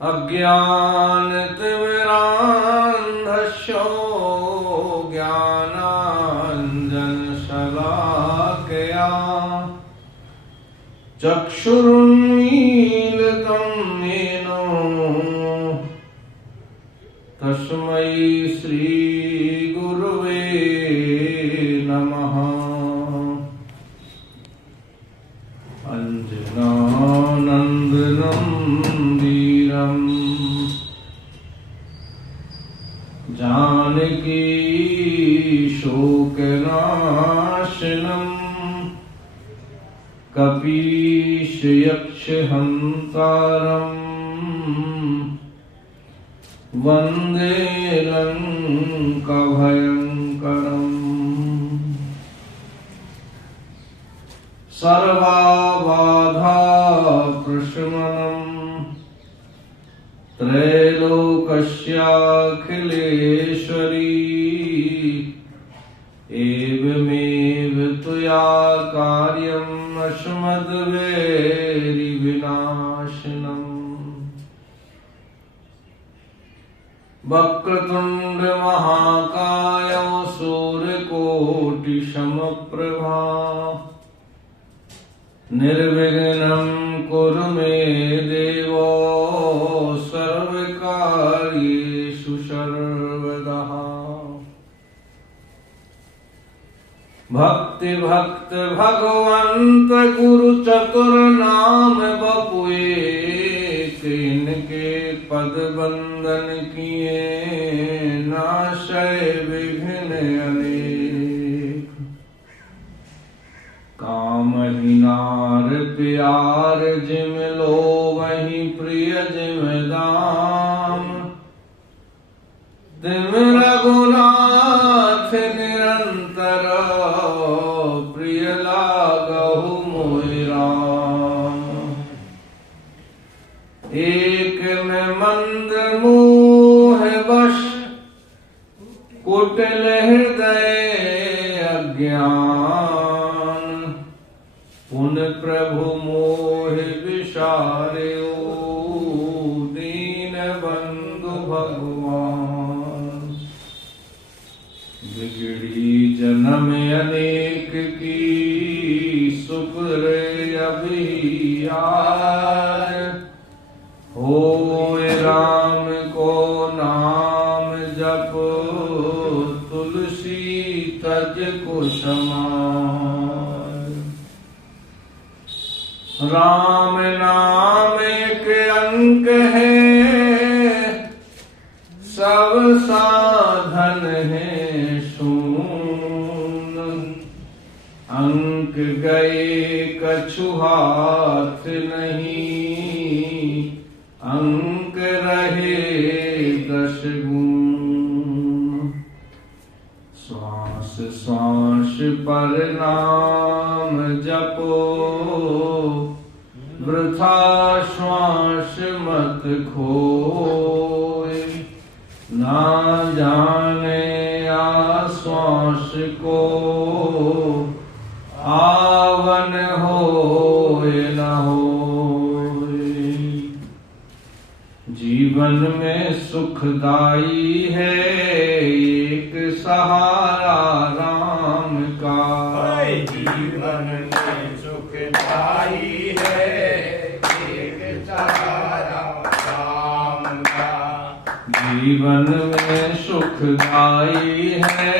अज्ञानतिमिरान्धस्यो ज्ञानाञ्जनशलाकया चक्षुरुन्मीलितं येन तस्मै श्रीगुरुवे नमः। अंजनानन्दनं वीरं जानकी शोकनाशनं कपीशयक्षहन्तारं वन्दे लङ्काभयङ्करम्। सर्वबाधा प्रशमनं त्रैलोक्यस्याखिलेश्वरी एवमेव त्वया कार्यम् अस्मद्वैरिविनाशनम्। वक्रतुण्ड महाकाय सूर्यकोटिसमप्रभा निर्विघ्नं कुरु मे देव सर्वकार्येषु सर्वदा। भक्ति भक्त भगवंत गुरु चतुर नाम बपुए इनके पद बंदन किए नाशय विघ्न अनेक। कामहीनार प्यार जिम लो वही प्रिय जिम दाम। तिम रघुनाथ निरंतर प्रिय लागहु मोहि राम। एक में मंद मोह वश कुटिल हृदय अज्ञान। पुन प्रभु मोह विशार्यो दीन बंधु भगवान। बिगड़ी जन्म अनेक की शुक्र अभियार। होए राम को नाम जप तुलसी तज को समार। राम नाम एक अंक है सब साधन है शून। अंक गए कछु हाथ नहीं अंक रहे 10 गुण। श्वास श्वास पर नाम जपो वृथा श्वास मत खोए। ना जाने आश्वास को आवन होए न होए। जीवन में सुखदाई है एक सहारा राम का। जीवन में सुखदाई है एक सहारा राम का। जीवन में सुखदाई है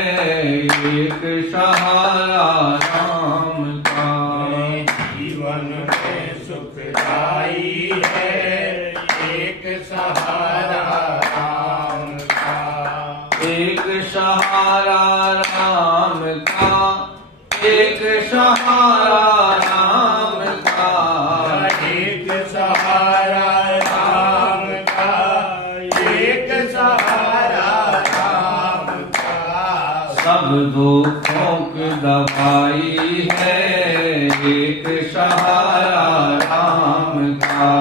एक सहारा राम का। जीवन में सुखदाई है एक सहारा राम का। एक सहारा राम का। एक सहारा राम का। एक सहारा राम का। एक सहारा राम का। सब दुखों की दवाई है एक सहारा राम का।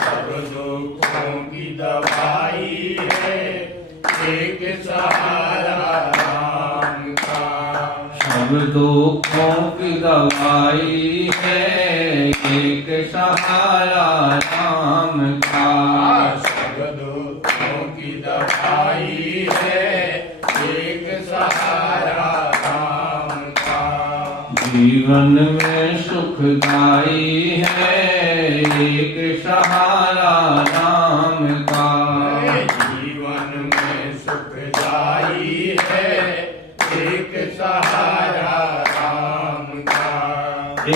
सब दुखों की दवाई है एक सहारा राम का। सब दुखों की दवाई है एक सहारा राम का। जीवन में सुखदाई है एक सहारा राम का। जीवन में सुखदाई है एक सहारा राम का।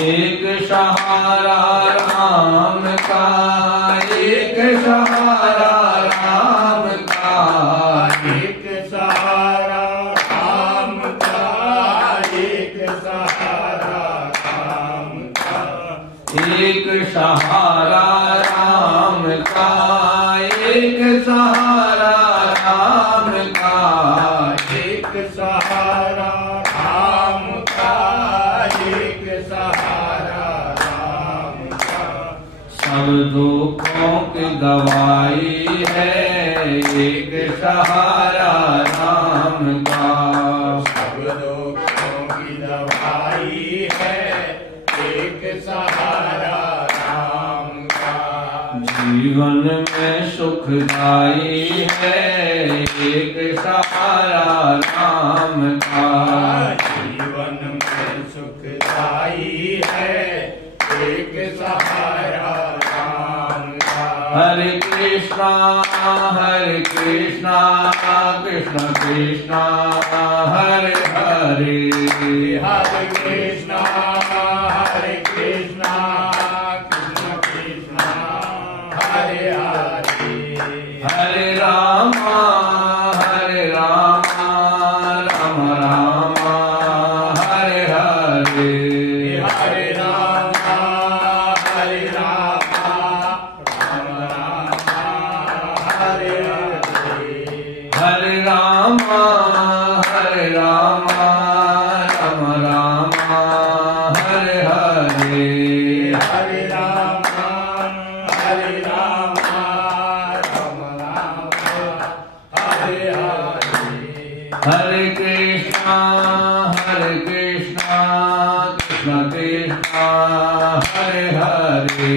एक सहारा राम का, एक सहारा राम का, एक सहारा राम का, एक सहारा राम का। एक सहारा राम का, एक सहारा राम का, एक सहारा राम का, एक सहारा राम का। सब दुखों की दवाई है एक सहारा राम का। सब दुखों की दवाई है एक सहारा राम का। जीवन में सुखदाई है एक सहारा राम का। जीवन में सुखदाई है एक सहारा राम का। हरे कृष्णा कृष्ण कृष्ण हरे हरे, हरे कृष्णा कृष्ण कृष्ण हरे हरे। हरे राम राम राम हरे हरे। हरे राम राम राम हरे हरे। हरे राम राम राम हरे हरे। हरे राम राम राम हरे हरे। हरे कृष्णा कृष्ण कृष्ण हरे हरे।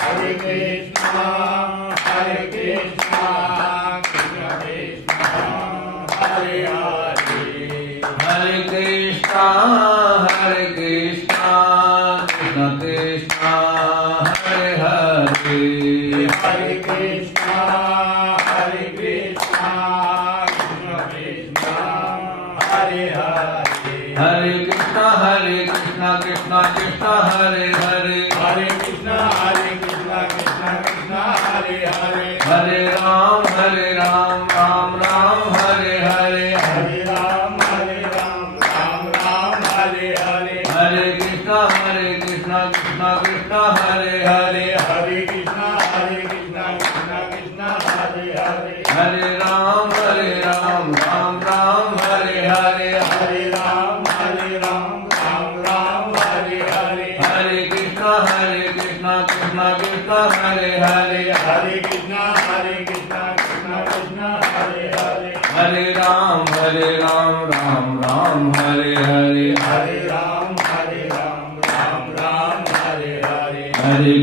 हरे कृष्णा कृष्ण कृष्ण हरे हरे। हरे कृष्णा कृष्ण कृष्ण हरे हरे। हरे कृष्णा कृष्ण कृष्ण हरे हरे। हरे कृष्णा कृष्ण कृष्ण हरे हरे। हरे कृष्णा कृष्ण कृष्ण हरे हरे। हरे राम राम राम हरे हरे। हरे राम राम राम हरे हरे। हरे कृष्णा कृष्ण कृष्ण हरे हरे। हरे कृष्णा कृष्ण कृष्ण हरे हरे। हरे राम राम राम हरे हरे। हरे राम राम राम हरे हरे। हरे कृष्णा कृष्ण कृष्ण हरे हरे। हरे कृष्णा कृष्ण कृष्ण हरे हरे। हरे राम राम राम हरे हरे। हरे राम राम राम हरे हरे। हरे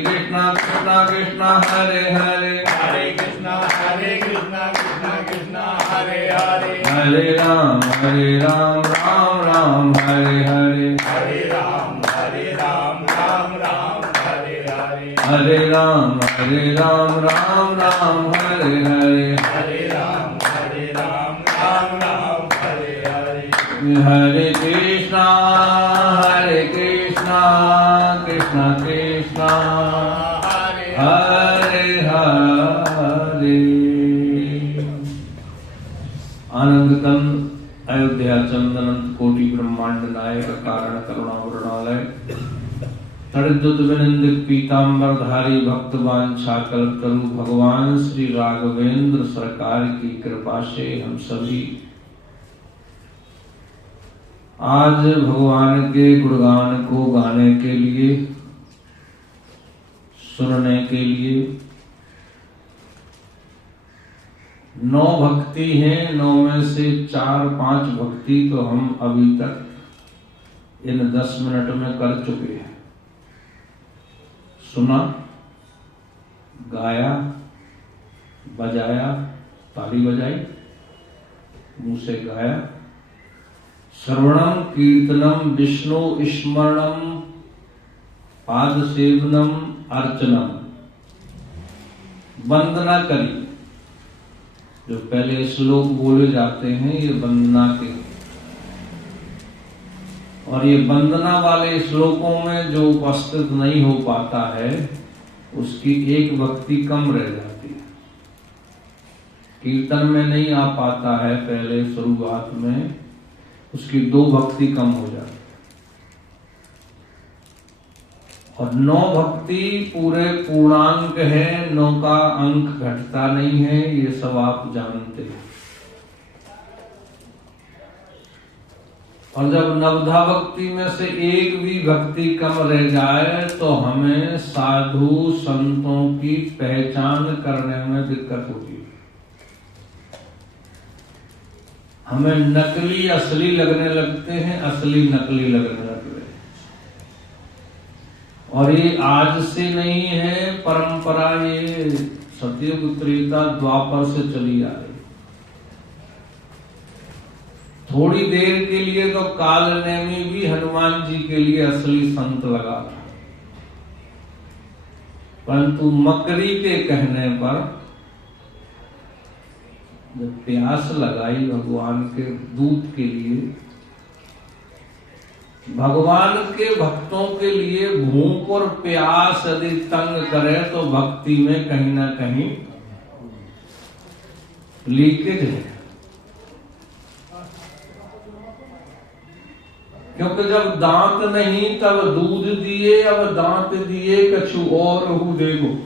कृष्णा कृष्ण कृष्ण हरे हरे। हरे कृष्णा कृष्ण कृष्ण हरे हरे। हरे राम राम राम हरे हरे। हरे राम राम राम हरे हरे। हरे राम राम राम हरे हरे। हरे राम राम राम हरे हरे। हरे कृष्णा कृष्ण कृष्ण हरे हरे हरे। आनंद कंद अयोध्या चंदनंत कोटि ब्रह्मांड नायक कारण करुणा वरुणालय तड़िद्युत विनिंदित पीताम्बर धारी भक्तवान छाकल करु भगवान श्री राघवेंद्र सरकार की कृपा से हम सभी आज भगवान के गुणगान को गाने के लिए, सुनने के लिए 9 भक्ति हैं। 9 में से 4-5 भक्ति तो हम अभी तक इन 10 मिनट में कर चुके हैं। सुना, गाया, बजाया, ताली बजाई, मुंह से गाया, श्रवणम कीर्तनम विष्णु स्मरणम पाद सेवनम अर्चनम, वंदना करी। जो पहले श्लोक बोले जाते हैं ये वंदना के, और ये वंदना वाले श्लोकों में जो उपस्थित नहीं हो पाता है उसकी एक भक्ति कम रह जाती है। कीर्तन में नहीं आ पाता है पहले शुरुआत में, उसकी 2 भक्ति कम हो जाती है। और 9 भक्ति पूरे पूर्णांक है, 9 का अंक घटता नहीं है, ये सब आप जानते हैं। और जब नवधा भक्ति में से एक भी भक्ति कम रह जाए तो हमें साधु संतों की पहचान करने में दिक्कत होती है। हमें नकली असली लगने लगते हैं, असली नकली लगने लगते हैं। और ये आज से नहीं है परंपरा, ये सतयुग त्रेता द्वापर से चली आ रही। थोड़ी देर के लिए तो काल नेमी भी हनुमान जी के लिए असली संत लगा था, परंतु मकरी के कहने पर जब प्यास लगाई भगवान के दूत के लिए, भगवान के भक्तों के लिए भूख और प्यास यदि तंग करे तो भक्ति में कहीं ना कहीं लीकेज है। क्योंकि जब दांत नहीं तब दूध दिए, अब दांत दिए कछु और हु देखो।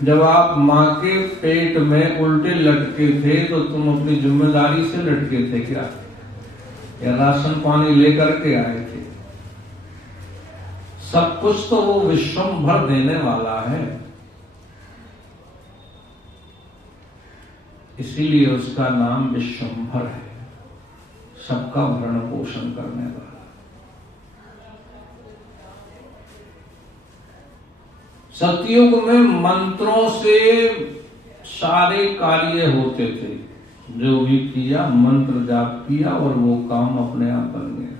जब आप माँ के पेट में उल्टे लटके थे तो तुम अपनी जिम्मेदारी से लटके थे क्या, या राशन पानी लेकर के आए थे? सब कुछ तो वो विश्वंभर देने वाला है, इसीलिए उसका नाम विश्वंभर है, सबका भरण पोषण करने वाला। सतयुग में मंत्रों से सारे कार्य होते थे, जो भी किया मंत्र जाप किया और वो काम अपने आप बन गया।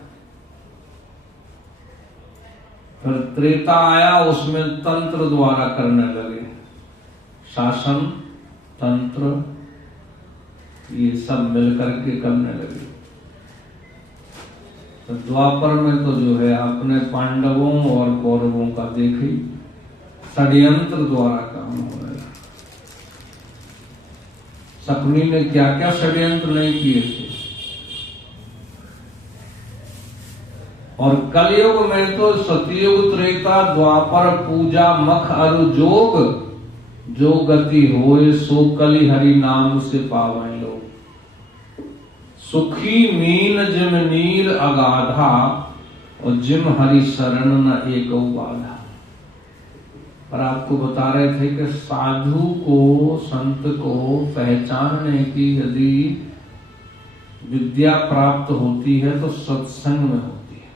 फिर त्रेता आया, उसमें तंत्र द्वारा करने लगे, शासन तंत्र ये सब मिलकर के करने लगे। तो द्वापर में तो जो है आपने पांडवों और कौरवों का देखी, षड्यंत्र द्वारा काम हो रहा है। शकुनी ने क्या क्या षड्यंत्र नहीं किए थे। और कलयुग में तो सतयुग त्रेता द्वापर पूजा मख अरु जोग, जो गति होए सो कलि हरि नाम से पावै लोग। सुखी मीन जिम नीर अगाधा, और जिम हरि शरण न एको बाधा। पर आपको बता रहे थे कि साधु को संत को पहचानने की यदि विद्या प्राप्त होती है तो सत्संग में होती है।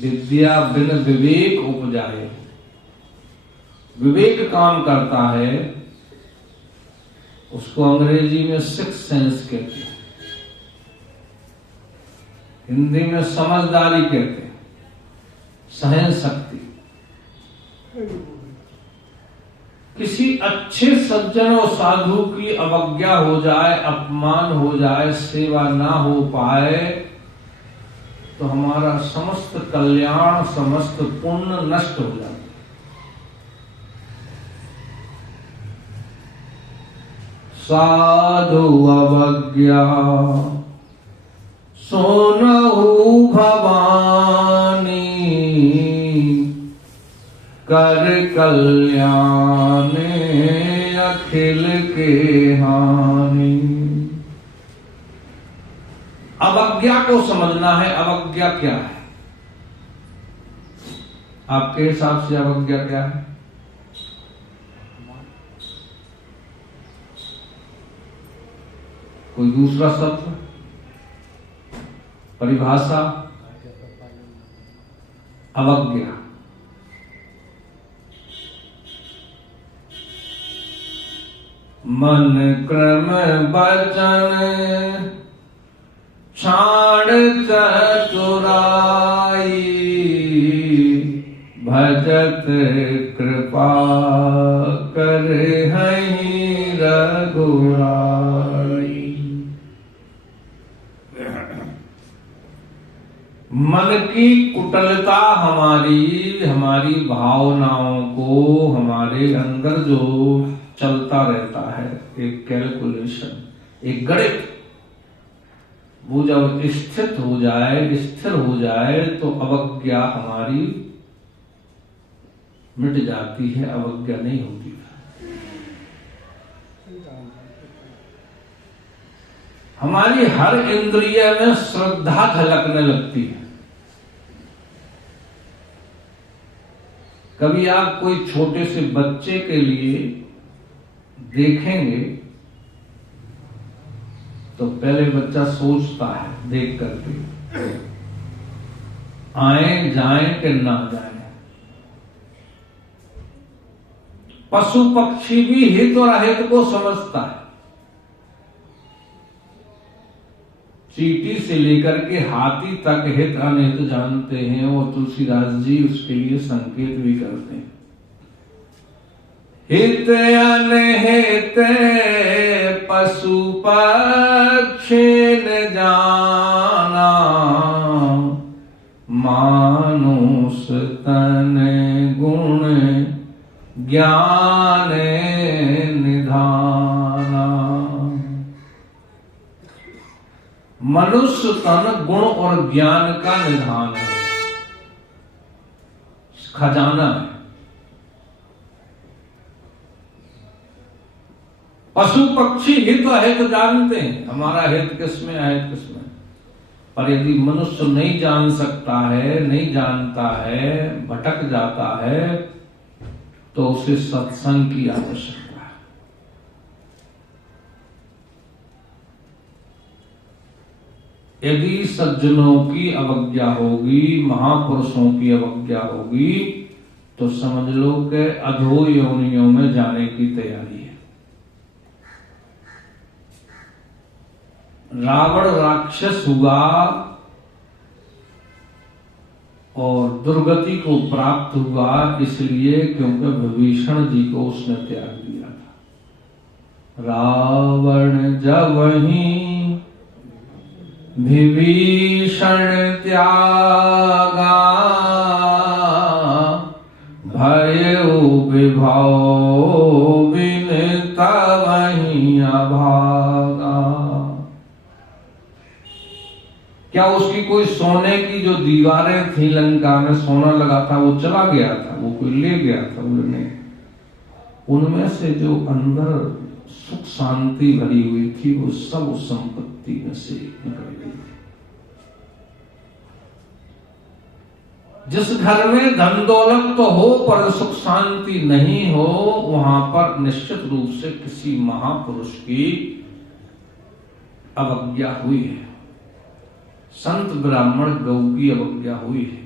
विद्या बिन विवेक उपजाए, विवेक काम करता है, उसको अंग्रेजी में सिक्स सेंस कहते हैं, हिंदी में समझदारी कहते हैं, सहन शक्ति। किसी अच्छे सज्जन और साधु की अवज्ञा हो जाए, अपमान हो जाए, सेवा ना हो पाए तो हमारा समस्त कल्याण समस्त पुण्य नष्ट हो जाता है। साधु अवज्ञा सोनहु भवानी, कर कल्याण अखिल के हानि। अवज्ञा को समझना है। अवज्ञा क्या है? आपके हिसाब से अवज्ञा क्या है? कोई दूसरा शब्द, परिभाषा? अवज्ञा मन क्रम वचन छाड़ चतुराई भजत कृपा कर हई रघुराई। मन की कुटिलता हमारी भावनाओं को हमारे अंदर जो चलता रहता है, एक कैलकुलेशन, एक गणित, वो जब स्थिर हो जाए तो अवज्ञा हमारी मिट जाती है, अवज्ञा नहीं होती। हमारी हर इंद्रिय में श्रद्धा झलकने लगती है। कभी आप कोई छोटे से बच्चे के लिए देखेंगे तो पहले बच्चा सोचता है देख करके, आए जाएं कि ना जाएं। पशु पक्षी भी हित और अहित को समझता है। चींटी से लेकर के हाथी तक हित अनिहित जानते हैं और तुलसीदास जी उसके लिए संकेत भी करते हैं। हित अनहित पशु पक्षी न जाना, मानुष तन गुण ज्ञान निधाना। मनुष्य तन गुण और ज्ञान का निधान है, खजाना है। पशु पक्षी हित अहित जानते हैं, हमारा हित किसमें अहित किसमें। पर यदि मनुष्य नहीं जान सकता है, नहीं जानता है, भटक जाता है, तो उसे सत्संग की आवश्यकता है। यदि सज्जनों की अवज्ञा होगी, महापुरुषों की अवज्ञा होगी, तो समझ लो कि अधो योनियों में जाने की तैयारी है। रावण राक्षस हुआ और दुर्गति को प्राप्त हुआ इसलिए क्योंकि विभीषण जी को उसने त्याग दिया था। रावण जब वहीं विभीषण त्यागा, भयउ विभव बिन तवहीं अभागा। क्या उसकी कोई सोने की जो दीवारें थी लंका में, सोना लगा था, वो चला गया था, वो कोई ले गया था उन्होंने? उनमें से जो अंदर सुख शांति भरी हुई थी वो सब उस संपत्ति में से निकल गई थी। जिस घर में धन दौलत तो हो पर सुख शांति नहीं हो, वहां पर निश्चित रूप से किसी महापुरुष की अवज्ञा हुई है। संत ब्राह्मण गौ की अवज्ञा हुई है।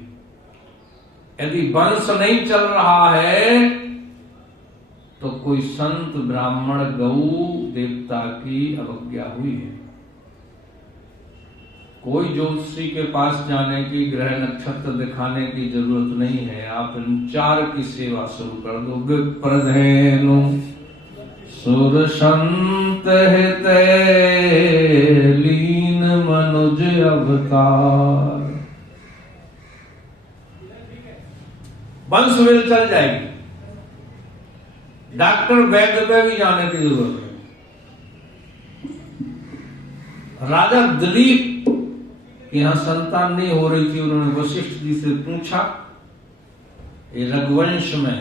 यदि वंश नहीं चल रहा है तो कोई संत ब्राह्मण गौ देवता की अवज्ञा हुई है। कोई ज्योतिषी के पास जाने की, ग्रह नक्षत्र दिखाने की जरूरत नहीं है। आप इन 4 की सेवा शुरू कर दो। विप्रधेनु सुर संत हिते लीन मनुज अवतार। वंशवेल चल जाएगी। डॉक्टर वैद्य पे भी जाने की जरूरत है। राजा दिलीप यहां संतान नहीं हो रही थी, उन्होंने वशिष्ठ जी से पूछा, ये रघुवंश में,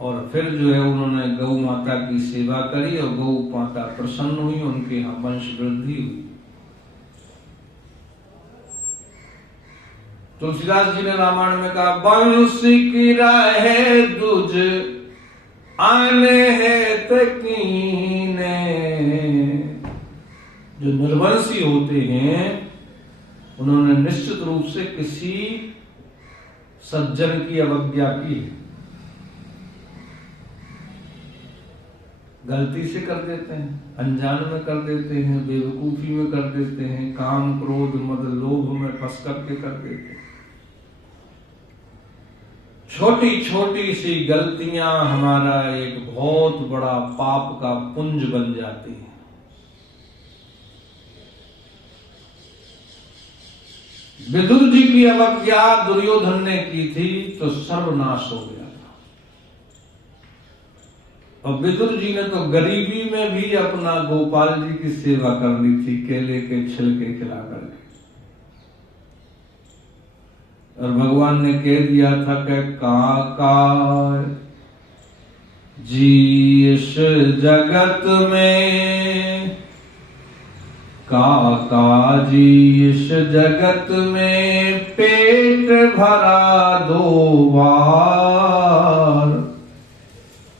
और फिर जो है उन्होंने गौ माता की सेवा करी और गौ माता प्रसन्न हुई, उनके यहाँ वंश वृद्धि हुई। तुलसीदास जी ने रामायण में कहा, वंश की रहे दुज आने है तकीने। जो निर्वंशी होते हैं उन्होंने निश्चित रूप से किसी सज्जन की अवज्ञा की है। गलती से कर देते हैं, अनजान में कर देते हैं, बेवकूफी में कर देते हैं, काम क्रोध मद लोभ में फंस करके कर देते हैं। छोटी छोटी सी गलतियां हमारा एक बहुत बड़ा पाप का पुंज बन जाती है। विदुर जी की अवज्ञा दुर्योधन ने की थी तो सर्वनाश हो गया था। और विदुर जी ने तो गरीबी में भी अपना गोपाल जी की सेवा करनी थी, केले के छिलके खिला करके। और भगवान ने कह दिया था कि काका जी इस जगत में, काका जी इस जगत में पेट भरा 2 बार,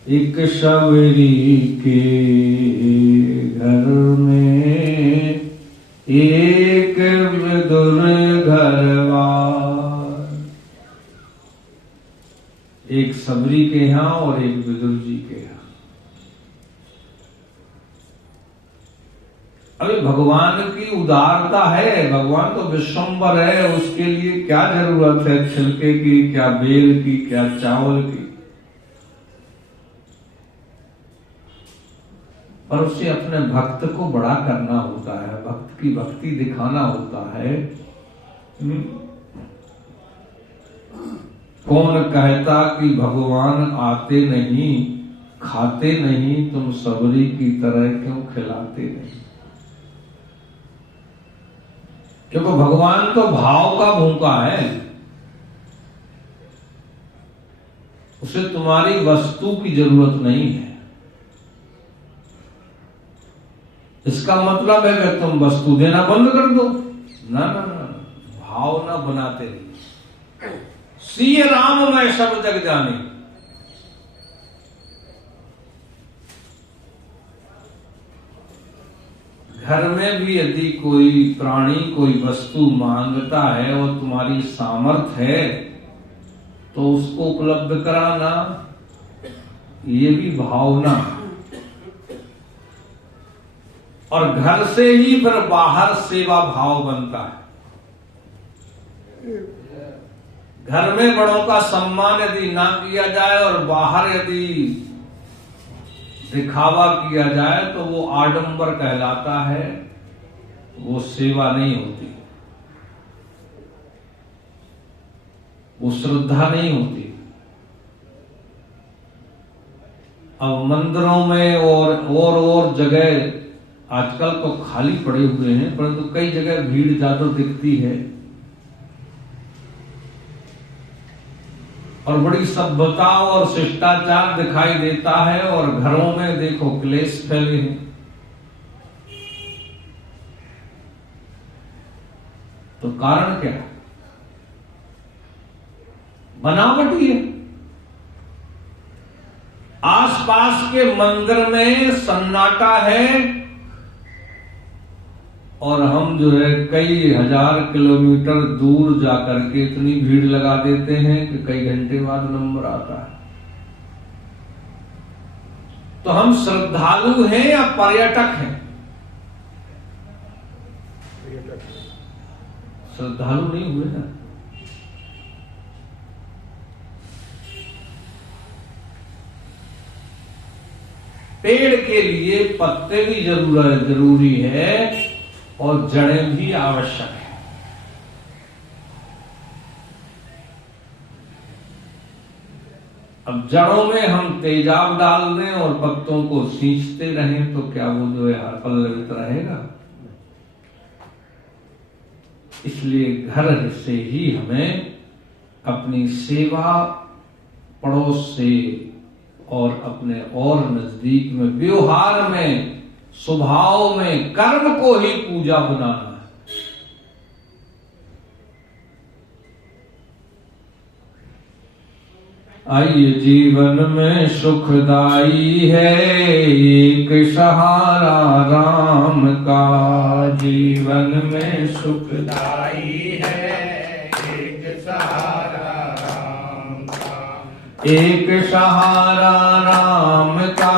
एक शबरी के घर में एक विदुर घरवार। एक सबरी के यहाँ और एक विदुर जी के यहाँ। अभी भगवान की उदारता है, भगवान तो विश्वम्बर है, उसके लिए क्या जरूरत है छिलके की, क्या बेल की, क्या चावल की। पर उसे अपने भक्त को बड़ा करना होता है, भक्त की भक्ति दिखाना होता है। कौन कहता कि भगवान आते नहीं, खाते नहीं, तुम सबरी की तरह क्यों खिलाते नहीं? क्योंकि भगवान तो भाव का भूखा है, उसे तुम्हारी वस्तु की जरूरत नहीं है। इसका मतलब है कि तुम वस्तु देना बंद कर दो। ना ना ना, भाव ना बनाते रहिए। सिय राम मैं सब जग जाने। घर में भी यदि कोई प्राणी कोई वस्तु मांगता है और तुम्हारी सामर्थ्य है तो उसको उपलब्ध कराना, ये भी भावना। और घर से ही फिर बाहर सेवा भाव बनता है। घर में बड़ों का सम्मान यदि ना किया जाए और बाहर यदि दिखावा किया जाए तो वो आडंबर कहलाता है, वो सेवा नहीं होती, वो श्रद्धा नहीं होती। अब मंदिरों में और जगह आजकल तो खाली पड़े हुए हैं, परंतु कई जगह भीड़ ज्यादा दिखती है और बड़ी सभ्यता और शिष्टाचार दिखाई देता है, और घरों में देखो क्लेश फैले हैं। तो कारण क्या है? बनावटी है। आसपास के मंदिर में सन्नाटा है और हम जो है कई हजार किलोमीटर दूर जाकर के इतनी भीड़ लगा देते हैं कि कई घंटे बाद नंबर आता है। तो हम श्रद्धालु हैं या पर्यटक हैं? श्रद्धालु नहीं हुए ना। पेड़ के लिए पत्ते भी जरूरी है और जड़ें भी आवश्यक है। अब जड़ों में हम तेजाब डाल दें और पत्तों को सींचते रहें तो क्या वो जो है पल्लवित रहेगा? इसलिए घर से ही हमें अपनी सेवा पड़ोस से और अपने और नजदीक में, व्यवहार में, स्वभाव में, कर्म को ही पूजा बनाना है। आइए जीवन में सुखदाई है एक सहारा राम का, जीवन में सुखदाई है एक सहारा राम का, एक सहारा राम का,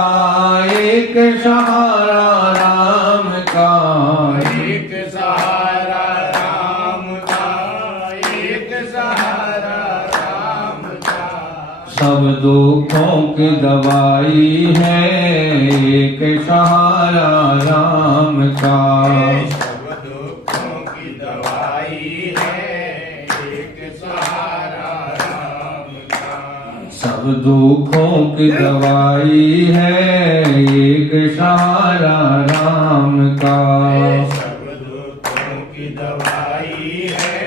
एक सहारा राम का, एक सहारा राम का, एक सहारा राम का। सब दुखों की दवाई है एक सहारा राम का। सब दुखों की दवाई है एक सहारा राम का। सब दुखों की दवाई है एक सहारा राम का। सब दुखों की दवाई है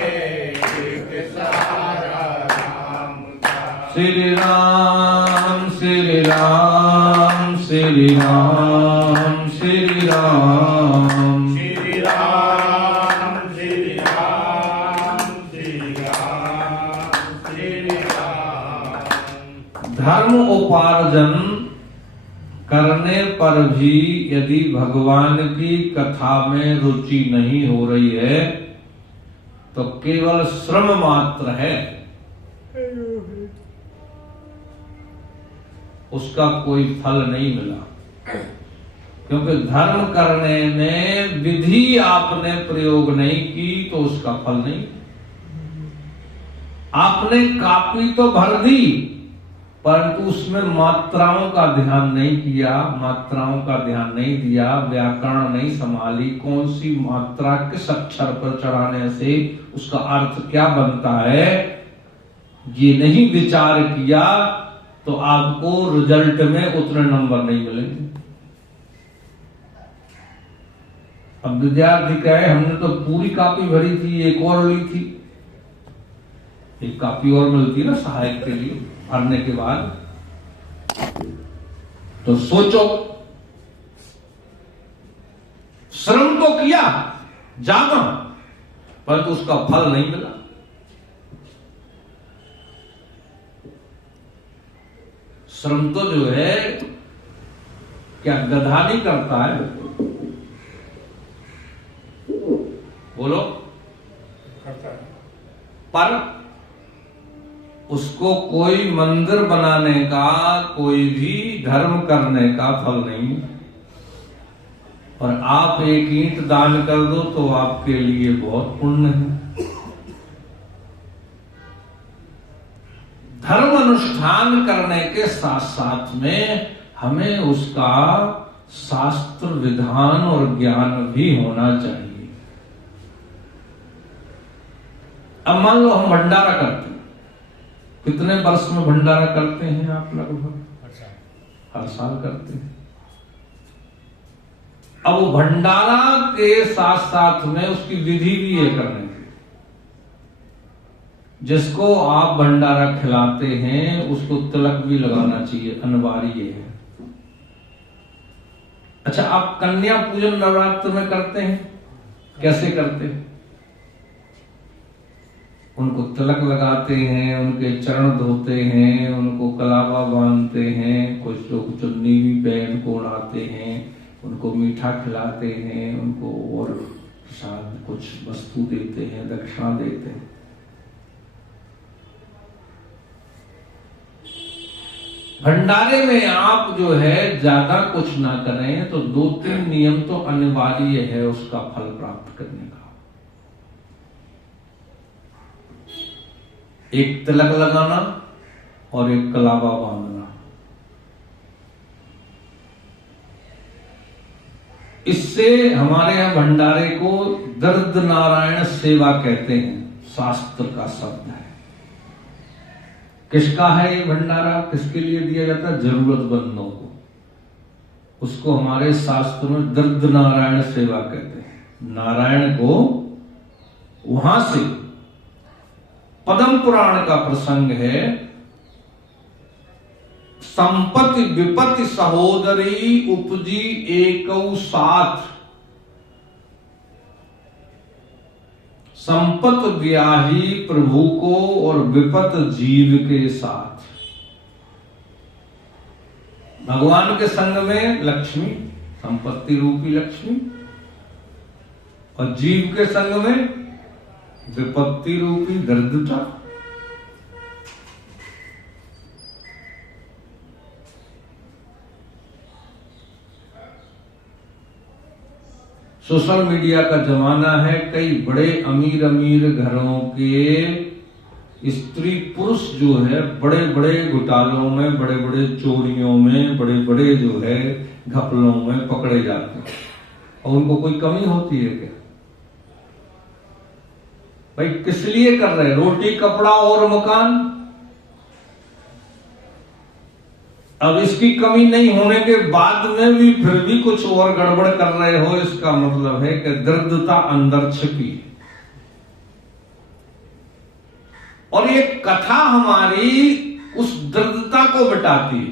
एक सहारा राम का। श्री राम श्री राम श्री राम श्री राम। श्री राम श्री राम श्री राम श्री राम। धर्म उपार्जन करने पर भी यदि भगवान की कथा में रुचि नहीं हो रही है तो केवल श्रम मात्र है, उसका कोई फल नहीं मिला। क्योंकि धर्म करने में विधि आपने प्रयोग नहीं की तो उसका फल नहीं। आपने कापी तो भर दी परंतु उसमें मात्राओं का ध्यान नहीं किया, मात्राओं का ध्यान नहीं दिया, व्याकरण नहीं संभाली, कौन सी मात्रा किस अक्षर पर चढ़ाने से उसका अर्थ क्या बनता है, ये नहीं विचार किया तो आपको रिजल्ट में उतने नंबर नहीं मिलेंगे। अब विद्यार्थी कहे हमने तो पूरी कॉपी भरी थी, एक और ली थी। एक कॉपी और मिलती है ना सहायक के लिए भरने के बाद। तो सोचो, श्रम तो किया जागा परंतु उसका फल नहीं मिला। श्रम तो जो है क्या गधा नहीं करता है? बोलो। पर उसको कोई मंदिर बनाने का, कोई भी धर्म करने का फल नहीं। और आप एक ईंट दान कर दो तो आपके लिए बहुत पुण्य है। धर्म अनुष्ठान करने के साथ साथ में हमें उसका शास्त्र विधान और ज्ञान भी होना चाहिए। अब मान लो हम भंडारा करते हैं, कितने वर्ष में भंडारा करते हैं आप? लगभग हर साल करते हैं। अब वो भंडारा के साथ साथ में उसकी विधि भी है करने की। जिसको आप भंडारा खिलाते हैं उसको तिलक भी लगाना चाहिए, अनिवार्य है। अच्छा, आप कन्या पूजन नवरात्र में करते हैं, कैसे करते हैं? उनको तिलक लगाते हैं, उनके चरण धोते हैं, उनको कलावा बांधते हैं, कुछ लोग चुन्नी भी पहन को उड़ाते हैं, उनको मीठा खिलाते हैं, उनको और प्रसाद कुछ वस्तु देते हैं, दक्षिणा देते हैं। भंडारे में आप जो है ज्यादा कुछ ना करें तो 2-3 नियम तो अनिवार्य है उसका फल प्राप्त करने का। एक तिलक लगाना और एक कलावा बांधना। इससे हमारे यहां भंडारे को दर्द नारायण सेवा कहते हैं, शास्त्र का शब्द है। किसका है ये भंडारा? किसके लिए दिया जाता है? जरूरतमंदों को। उसको हमारे शास्त्र में दर्द नारायण सेवा कहते हैं। नारायण को वहां से पद्म पुराण का प्रसंग है, संपत्ति विपत्ति सहोदरी उपजी एकौ साथ, संपत ब्याही प्रभु को और विपत जीव के साथ। भगवान के संग में लक्ष्मी, संपत्ति रूपी लक्ष्मी, और जीव के संग में विपत्ति रूपी दरिद्रता। सोशल मीडिया का जमाना है। कई बड़े अमीर अमीर घरों के स्त्री पुरुष जो है बड़े बड़े घोटालों में, बड़े बड़े चोरियों में, बड़े बड़े जो है घपलों में पकड़े जाते हैं। और उनको कोई कमी होती है क्या? भाई किस लिए कर रहे हैं? रोटी कपड़ा और मकान। अब इसकी कमी नहीं होने के बाद में भी फिर भी कुछ और गड़बड़ कर रहे हो, इसका मतलब है कि दरिद्रता अंदर छिपी है। और ये कथा हमारी उस दरिद्रता को मिटाती है।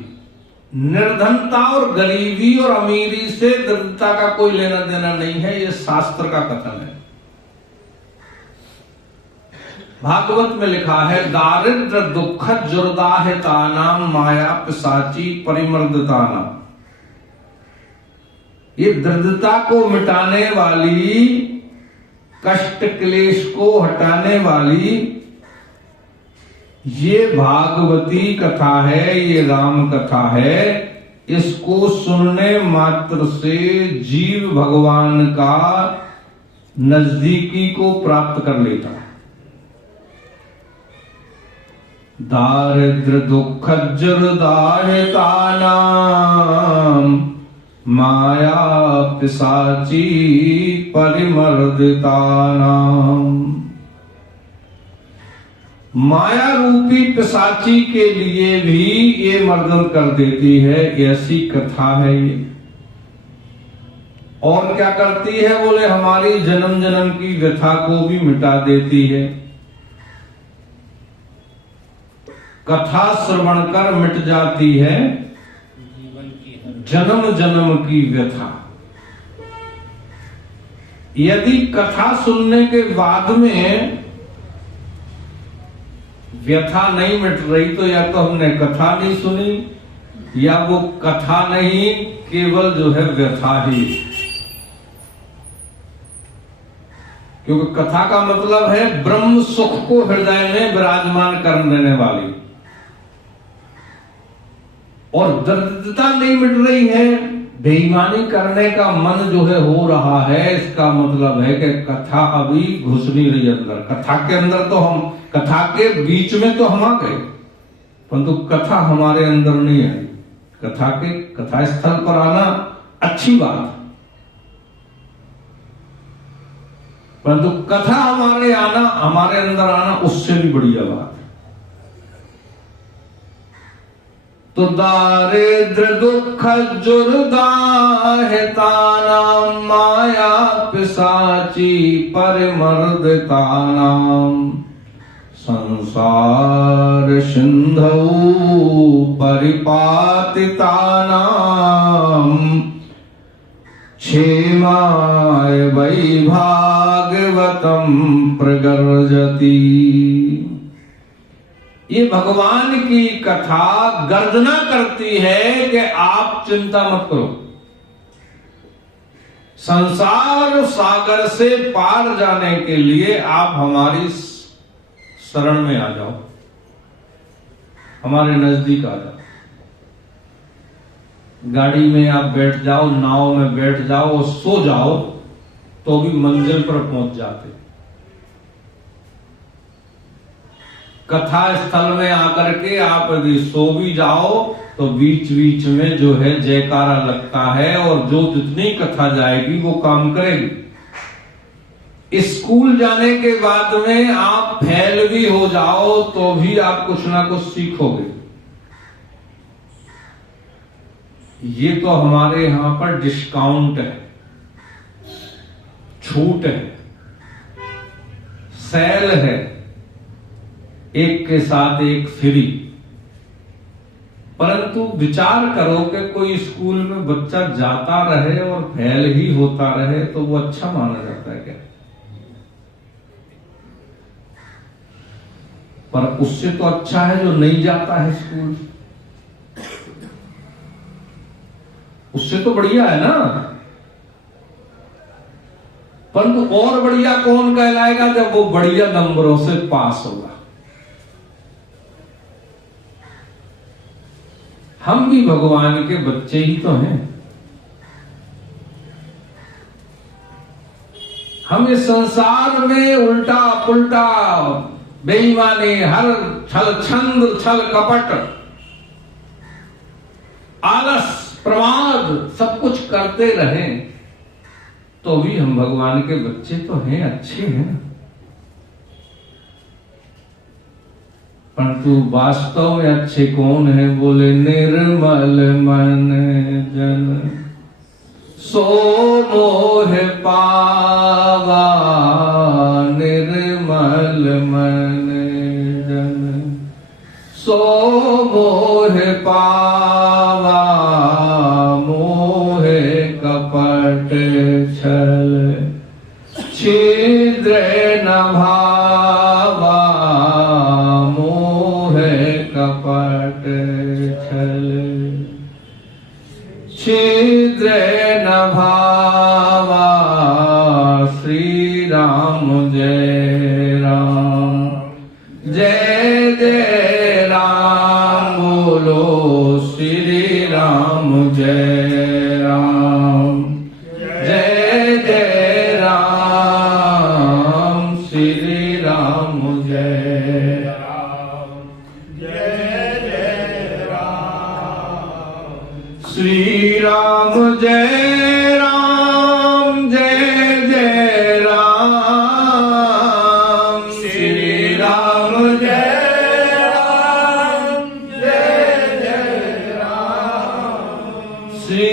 निर्धनता और गरीबी और अमीरी से दरिद्रता का कोई लेना देना नहीं है, ये शास्त्र का कथन है। भागवत में लिखा है, दारिद्र दुख जुर्दाहितानाम माया पिशाची परिमर्दतानाम। ये दरिद्रता को मिटाने वाली, कष्ट क्लेश को हटाने वाली ये भागवती कथा है, ये राम कथा है। इसको सुनने मात्र से जीव भगवान का नजदीकी को प्राप्त कर लेता है। दारिद्र दुख जुर्दाहितानाम माया पिशाची परिमर्दितानाम। माया रूपी पिशाची के लिए भी ये मर्दन कर देती है, ऐसी कथा है ये। और क्या करती है बोले, हमारी जन्म जन्म की व्यथा को भी मिटा देती है। कथा श्रवण कर मिट जाती है जन्म जन्म की व्यथा। यदि कथा सुनने के बाद में व्यथा नहीं मिट रही तो या तो हमने कथा नहीं सुनी या वो कथा नहीं, केवल जो है व्यथा ही। क्योंकि कथा का मतलब है ब्रह्म सुख को हृदय में विराजमान कर देने वाली। और दरिद्रता नहीं मिट रही है, बेईमानी करने का मन जो है हो रहा है, इसका मतलब है कि कथा अभी घुस नहीं रही अंदर। कथा के अंदर तो हम, कथा के बीच में तो हम आ गए, परंतु कथा हमारे अंदर नहीं आई। कथा स्थल पर आना अच्छी बात, परंतु कथा हमारे अंदर आना उससे भी बढ़िया बात। तो दारिद्र दुख जुर्दाहितानाम माया पिशाची परिमर्दितानाम संसार सिंधौ परिपातितानाम क्षेमाय वै भागवतम प्रगर्जति। ये भगवान की कथा गर्जना करती है कि आप चिंता मत करो, संसार सागर से पार जाने के लिए आप हमारी शरण में आ जाओ, हमारे नजदीक आ जाओ। गाड़ी में आप बैठ जाओ, नाव में बैठ जाओ और सो जाओ तो भी मंजिल पर पहुंच जाते। कथा स्थल में आकर के आप यदि सो भी जाओ तो बीच बीच में जो है जयकारा लगता है और जो जितनी कथा जाएगी वो काम करेगी। स्कूल जाने के बाद में आप फेल भी हो जाओ तो भी आप कुछ ना कुछ सीखोगे। ये तो हमारे यहां पर डिस्काउंट है, छूट है, सेल है, एक के साथ एक फ्री। परंतु विचार करो कि कोई स्कूल में बच्चा जाता रहे और फेल ही होता रहे तो वो अच्छा माना जाता है क्या? पर उससे तो अच्छा है जो नहीं जाता है स्कूल, उससे तो बढ़िया है ना। परंतु और बढ़िया कौन कहलाएगा जब वो बढ़िया नंबरों से पास होगा। हम भी भगवान के बच्चे ही तो हैं। हम इस संसार में उल्टा पुल्टा बेईमानी, हर छल छंद, छल कपट, आलस, प्रमाद सब कुछ करते रहें तो भी हम भगवान के बच्चे तो हैं, अच्छे हैं। परंतु वास्तव में अच्छे कौन है? बोले निर्मल मन जन सो मोह पावा, निर्मल मन जन सो मोह पावा, मोह कपट छल छिद्र न भावा, मोह कपट छल छिद्र न भावा। श्री राम जय राम, जय जय राम, बोलो श्री राम जय राम, जय जय राम, श्री राम जय राम, जय जय राम। श्री राम जय राम, जय जय राम, श्री राम जय राम, जय जय राम, श्री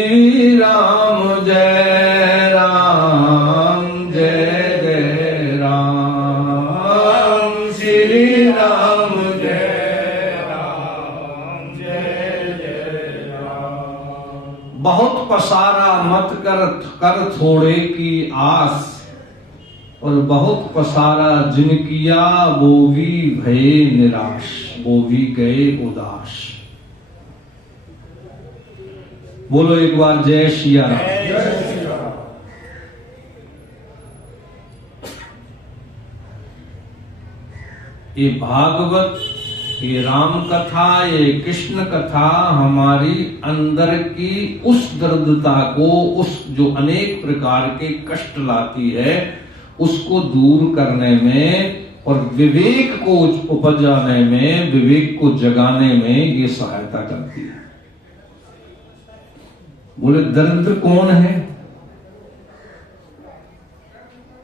राम जय राम, जय जय राम, श्री राम जय राम, जय जय राम। बहुत पसारा मत कर थोड़े की आस, और बहुत पसारा जिन किया वो भी भये निराश, वो भी गए उदास। बोलो एक बार जय सिया राम। जय श्री राम। ये भागवत, ये राम कथा, ये कृष्ण कथा हमारी अंदर की उस दर्दता को, उस जो अनेक प्रकार के कष्ट लाती है, उसको दूर करने में और विवेक को उपजाने में, विवेक को जगाने में ये सहायता करती है। बोले दरिद्र कौन है?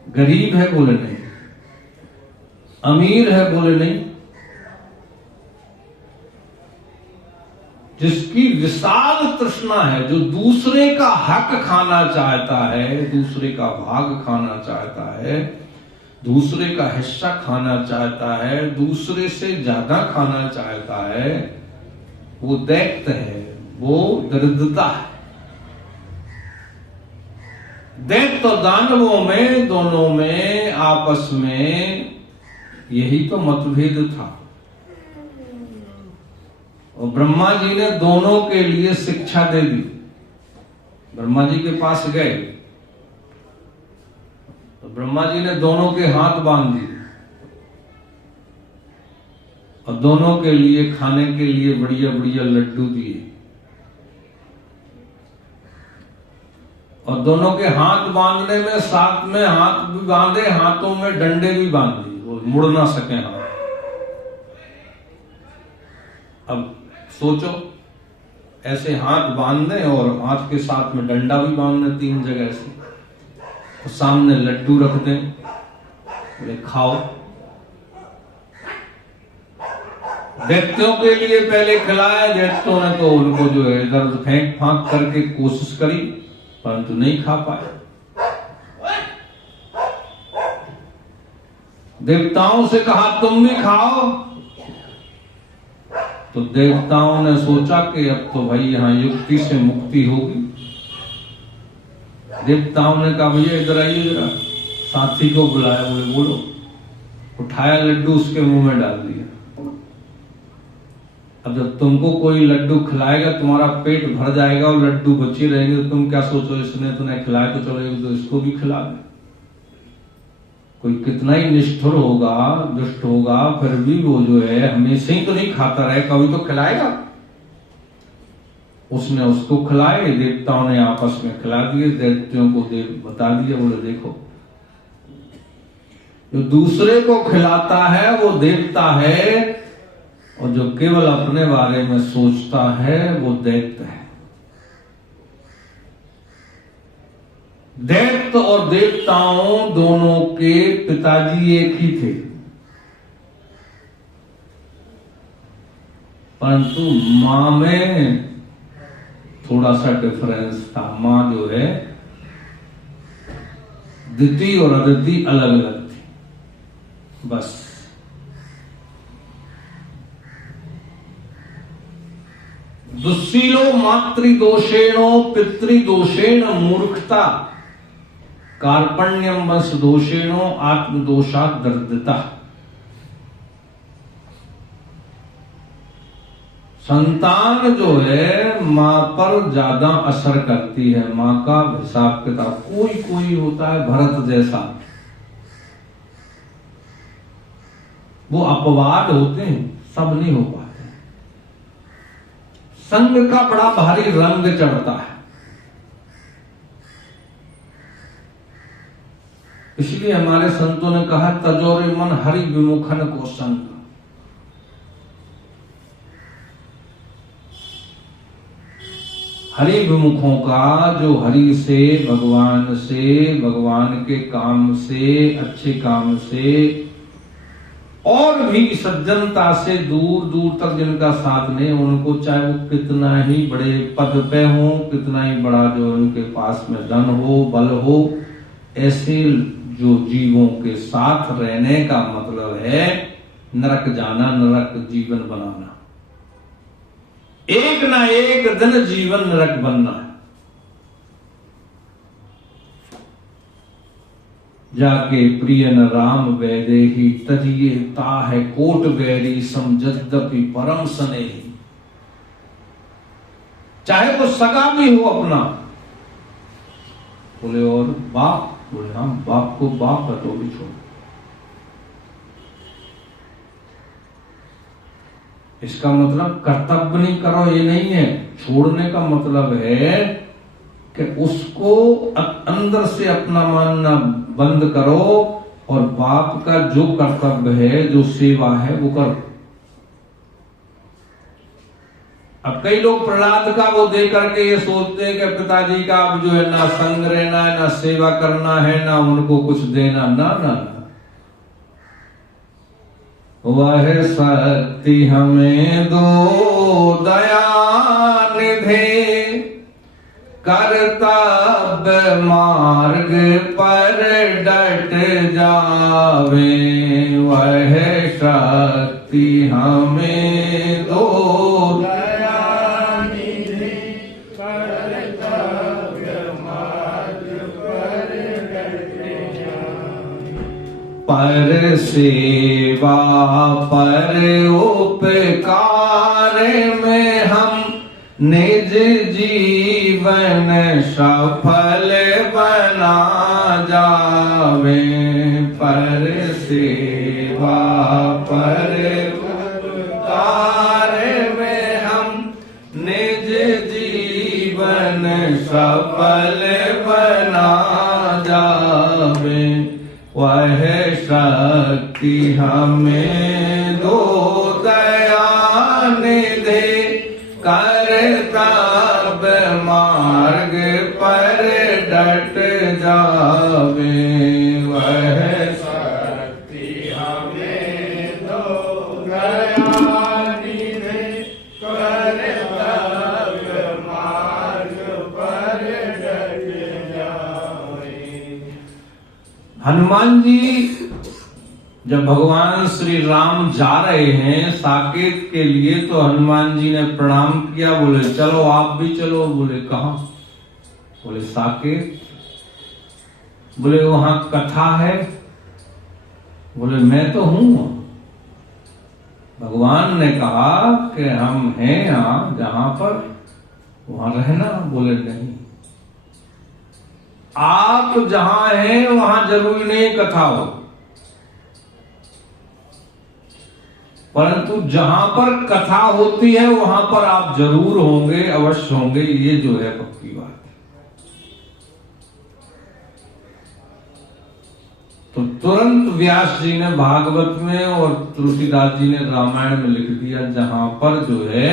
गरीब है? बोले नहीं। अमीर है? बोले नहीं। जिसकी विशाल तृष्णा है, जो दूसरे का हक खाना चाहता है, दूसरे का भाग खाना चाहता है, दूसरे का हिस्सा खाना चाहता है, दूसरे से ज्यादा खाना चाहता है, वो दैत्य है, वो दरिद्रता है। दैत्य और दानवों में, दोनों में आपस में यही तो मतभेद था। और ब्रह्मा जी ने दोनों के लिए शिक्षा दे दी। ब्रह्मा जी के पास गए तो ब्रह्मा जी ने दोनों के हाथ बांध दिए और दोनों के लिए खाने के लिए बढ़िया बढ़िया लड्डू दिए और दोनों के हाथ बांधने में साथ में हाथ भी बांधे, हाथों में डंडे भी बांध दिए, वो मुड़ ना सके हाथ। अब सोचो, ऐसे हाथ बांध दें और हाथ के साथ में डंडा भी बांध दें 3 जगह से, तो सामने लड्डू रख दें, बोले खाओ। दैत्यों के लिए पहले खिलाया, दैत्यों ने तो उनको जो है इधर फेंक फांक करके कोशिश करी, परंतु नहीं खा पाए। देवताओं से कहा तुम भी खाओ, तो देवताओं ने सोचा कि अब तो भाई यहाँ युक्ति से मुक्ति होगी। देवताओं ने कहा भैया इधर आइए जरा, साथी को बुलाया, बोले बोलो। उठाया लड्डू, उसके मुंह में डाल दिया। अब जब तुमको कोई लड्डू खिलाएगा, तुम्हारा पेट भर जाएगा और लड्डू बचे रहेंगे, तो तुम क्या सोचो, इसने तुम्हें खिलाया तो चलो तो इसको भी खिला दे। कोई कितना ही निष्ठुर होगा, दुष्ट होगा, फिर भी वो जो है हमेशा ही तो नहीं खाता रहे, कभी तो खिलाएगा। उसने उसको खिलाए, देवताओं ने आपस में खिला दिए, दैत्यों को बता दिया, बोले देखो जो दूसरे को खिलाता है वो देवता है, और जो केवल अपने बारे में सोचता है वो दैत्य है। दैत्य और देवताओं दोनों के पिताजी एक ही थे, परंतु मां में थोड़ा सा डिफरेंस था। मां जो है दिति और अदिति अलग अलग थी, बस। दुस्सीलो मातृदोषेणो पितृदोषेण मूर्खता, कार्पण्यम वंश दोषेणो आत्मदोषात् दरिद्रता। संतान जो है मां पर ज्यादा असर करती है। मां का हिसाब किताब कोई कोई होता है भरत जैसा, वो अपवाद होते हैं, सब नहीं हो पाते। संग का बड़ा भारी रंग चढ़ता है, इसलिए हमारे संतों ने कहा तजोरे मन हरि विमुखन को संग। हरि विमुखों का, जो हरि से, भगवान के काम से, अच्छे काम से और भी सज्जनता से दूर दूर तक जिनका साथ नहीं, उनको चाहे वो कितना ही बड़े पद पे हो, कितना ही बड़ा जो उनके पास में धन हो, बल हो, ऐसे जो जीवों के साथ रहने का मतलब है नरक जाना, नरक जीवन बनाना। एक ना एक दिन जीवन नरक बनना है। जाके प्रिय न राम वैदेही, तजिए ताहे कोट बैरी सम जद्यपि परम स्नेही। चाहे वो सगा भी हो अपना, बोले और बाप, बोले हाँ बाप को बाप है तो भी छोड़। इसका मतलब कर्तव्य नहीं करो ये नहीं है, छोड़ने का मतलब है कि उसको अंदर से अपना मानना बंद करो और बाप का जो कर्तव्य है, जो सेवा है वो करो। अब कई लोग प्रहलाद का वो दे करके ये सोचते हैं कि पिताजी का अब जो है ना संग रहना है, ना सेवा करना है, ना उनको कुछ देना, ना ना ना। वह शक्ति हमें दो दया निधे, कर्तव्य मार्ग पर डट जावे। वह शक्ति हमें दो दया निधि, कर्तव्य मार्ग पर डट जावे। पर सेवा पर उपकार में हम निज जीवन सफल बना जावे। पर सेवा पर उपकार में हम निज जीवन सफल बना जावे। वह शक्ति हमें दो दया निधे, कर्तव्य मार्ग पर डट जावे। वह शक्ति हमें दो दया निधे, कर्तव्य मार्ग पर डट जावे। हनुमान जी जब भगवान श्री राम जा रहे हैं साकेत के लिए, तो हनुमान जी ने प्रणाम किया, बोले चलो आप भी चलो। बोले कहां? बोले साकेत। बोले वहां कथा है। बोले मैं तो हूं। भगवान ने कहा कि हम हैं यहां जहां पर, वहां रहना। बोले नहीं, आप जहां हैं वहां जरूरी नहीं कथा हो, परंतु जहां पर कथा होती है वहां पर आप जरूर होंगे, अवश्य होंगे। ये जो है पक्की बात है। तो तुरंत व्यास जी ने भागवत में और तुलसीदास जी ने रामायण में लिख दिया, जहां पर जो है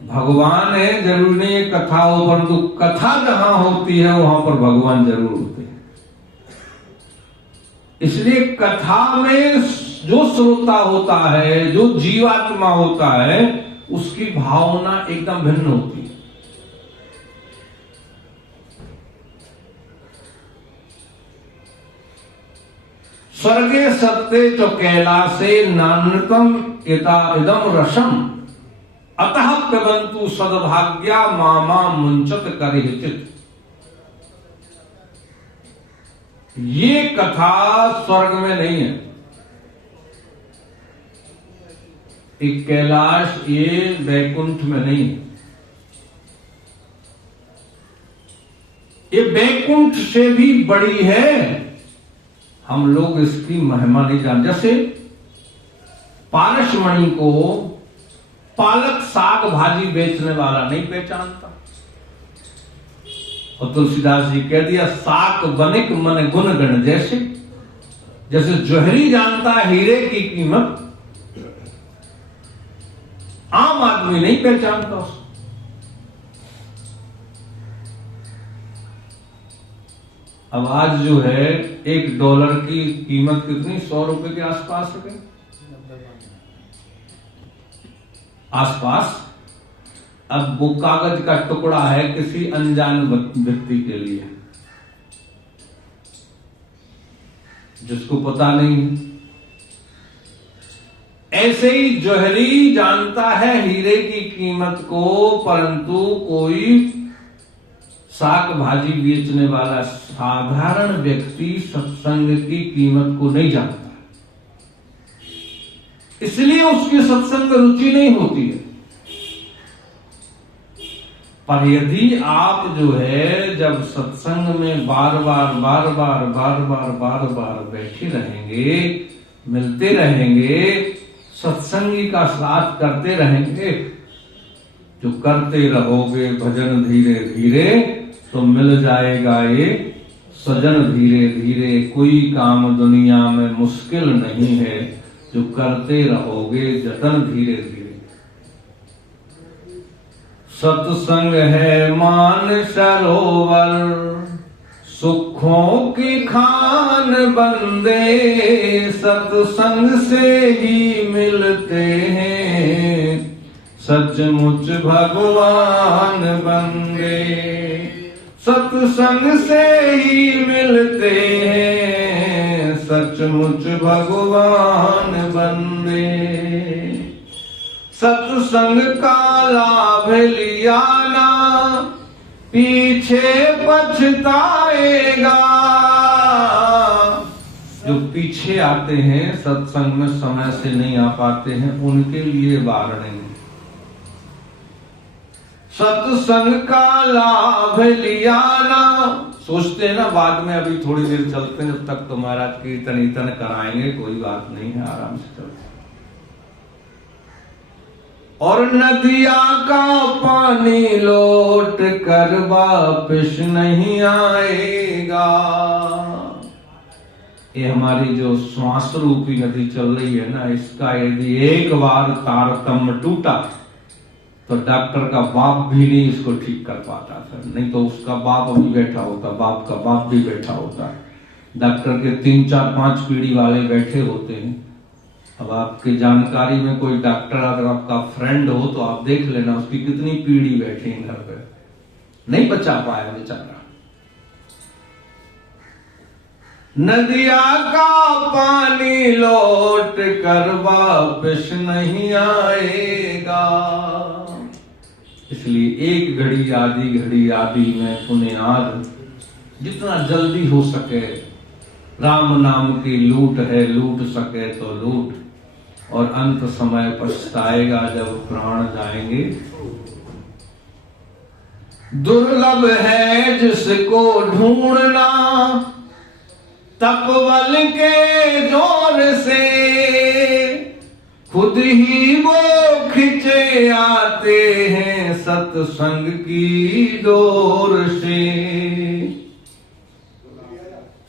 भगवान है, जरूर नहीं है कथा हो, परंतु कथा जहां होती है वहां पर भगवान जरूर होते हैं। इसलिए कथा में जो श्रोता होता है, जो जीवात्मा होता है, उसकी भावना एकदम भिन्न होती है। स्वर्गे सत्ते च कैलासे नान्यतम इदम रसम अतः पिबन्तु सद्भाग्या मामा मुंचत करिहिचित। ये कथा स्वर्ग में नहीं है, एक कैलाश, ये वैकुंठ में नहीं है। ये वैकुंठ से भी बड़ी है, हम लोग इसकी महिमा नहीं जानते। जैसे पारसमणि को पालक साग भाजी बेचने वाला नहीं पहचानता, और तुलसीदास जी कह दिया साक बनिक मन गुण गण जैसे। जैसे जोहरी जानता है हीरे की कीमत, आम आदमी नहीं पहचानता उसको। अब आज जो है $1 की कीमत कितनी, 100 रुपए के आसपास है, आसपास। अब वो कागज का टुकड़ा है किसी अनजान व्यक्ति के लिए, जिसको पता नहीं। ऐसे ही जोहरी जानता है हीरे की कीमत को, परंतु कोई साग भाजी बेचने वाला साधारण व्यक्ति सत्संग की कीमत को नहीं जानता, इसलिए उसकी सत्संग में रुचि नहीं होती है। पर यदि आप जो है जब सत्संग में बार बार बैठे रहेंगे, मिलते रहेंगे, सत्संगी का साथ करते रहेंगे, जो करते रहोगे भजन धीरे धीरे, तो मिल जाएगा ये सजन धीरे धीरे। कोई काम दुनिया में मुश्किल नहीं है, जो करते रहोगे जतन धीरे धीरे। सत्संग है मान सरोवर, सुखों की खान बंदे, सत्संग से ही मिलते हैं सचमुच भगवान बंदे। सत्संग से ही मिलते हैं सचमुच भगवान बंदे। सत्संग का लाभ लिया ना पीछे पछताएगा। जो पीछे आते हैं सत्संग में, समय से नहीं आ पाते हैं, उनके लिए वार्निंग। सत्संग का लाभ लिया ना, सोचते हैं ना बाद में अभी थोड़ी देर चलते हैं, जब तक तो महाराज कीर्तन कराएंगे, कोई बात नहीं है, आराम से चलते। और नदिया का पानी लौट कर वापिस नहीं आएगा। ये हमारी जो श्वास रूपी नदी चल रही है ना, इसका यदि एक बार तारतम्य टूटा तो डॉक्टर का बाप भी नहीं इसको ठीक कर पाता था, नहीं तो उसका बाप भी बैठा होता, बाप का बाप भी बैठा होता है, डॉक्टर के 3, 4, 5 पीढ़ी वाले बैठे होते हैं। अब आपकी जानकारी में कोई डॉक्टर अगर आपका फ्रेंड हो तो आप देख लेना उसकी कितनी पीढ़ी बैठी है घर पे, नहीं बचा पाया बेचारा। नदिया का पानी लौट कर वापस नहीं आएगा, इसलिए एक घड़ी आदि में पुण्य आज जितना जल्दी हो सके राम नाम की लूट है, लूट सके तो लूट, और अंत समय पछताएगा जब प्राण जाएंगे। दुर्लभ है जिसको ढूंढना तपबल के जोर से, खुद ही वो खिंचे आते हैं सत्संग की डोर से।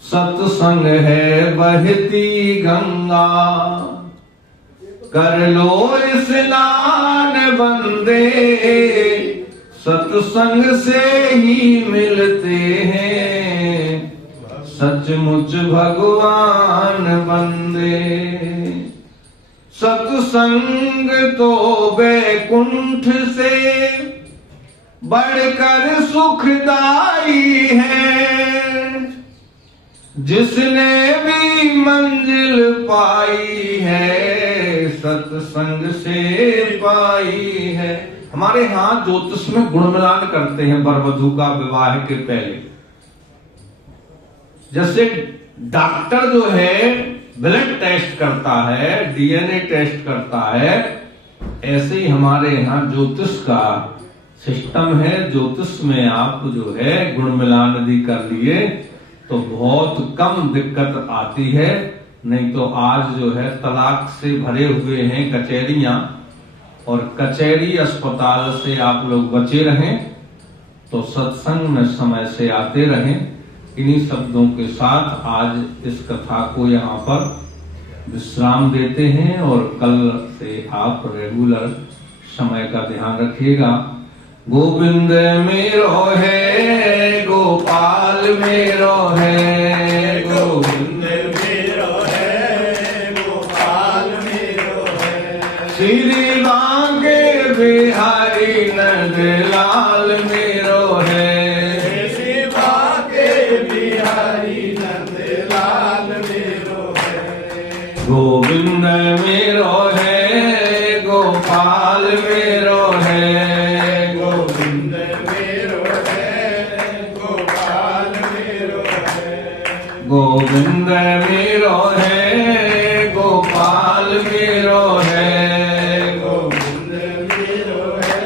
सत्संग है बहती गंगा, कर लो स्नान बंदे, सत्संग से ही मिलते हैं सचमुच भगवान बंदे। सत्संग तो वैकुंठ से बढ़कर सुखदाई है, जिसने भी मंजिल पाई है सत्संग से पाई है। हमारे यहाँ ज्योतिष में गुण मिलान करते हैं वर वधू का विवाह के पहले। जैसे डॉक्टर जो है ब्लड टेस्ट करता है, डीएनए टेस्ट करता है, ऐसे ही हमारे यहाँ ज्योतिष का सिस्टम है। ज्योतिष में आप जो है गुण मिलान यदि कर लिए तो बहुत कम दिक्कत आती है। नहीं तो आज जो है तलाक से भरे हुए हैं कचहरियां, और कचहरी अस्पताल से आप लोग बचे रहें तो सत्संग में समय से आते रहें। इन्हीं शब्दों के साथ आज इस कथा को यहाँ पर विश्राम देते हैं, और कल से आप रेगुलर समय का ध्यान रखिएगा। गोविंद मेरो है, गोपाल मेरो है, गोविंद मेरो है, गोपाल मेरो है, श्री बांके बिहारी नंदलाल मेरो है, श्री बांके बिहारी नंदलाल मेरो है। गोविंद मेरो है, गोपाल मेरो है, गोविंद मेरो है, गोपाल मेरो है, गोविंद मेरो है, गोपाल मेरो है, गोविंद मेरो है,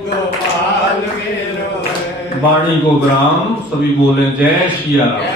गोपाल मेरो है। वाणी को विराम। सभी बोले जय श्री राम।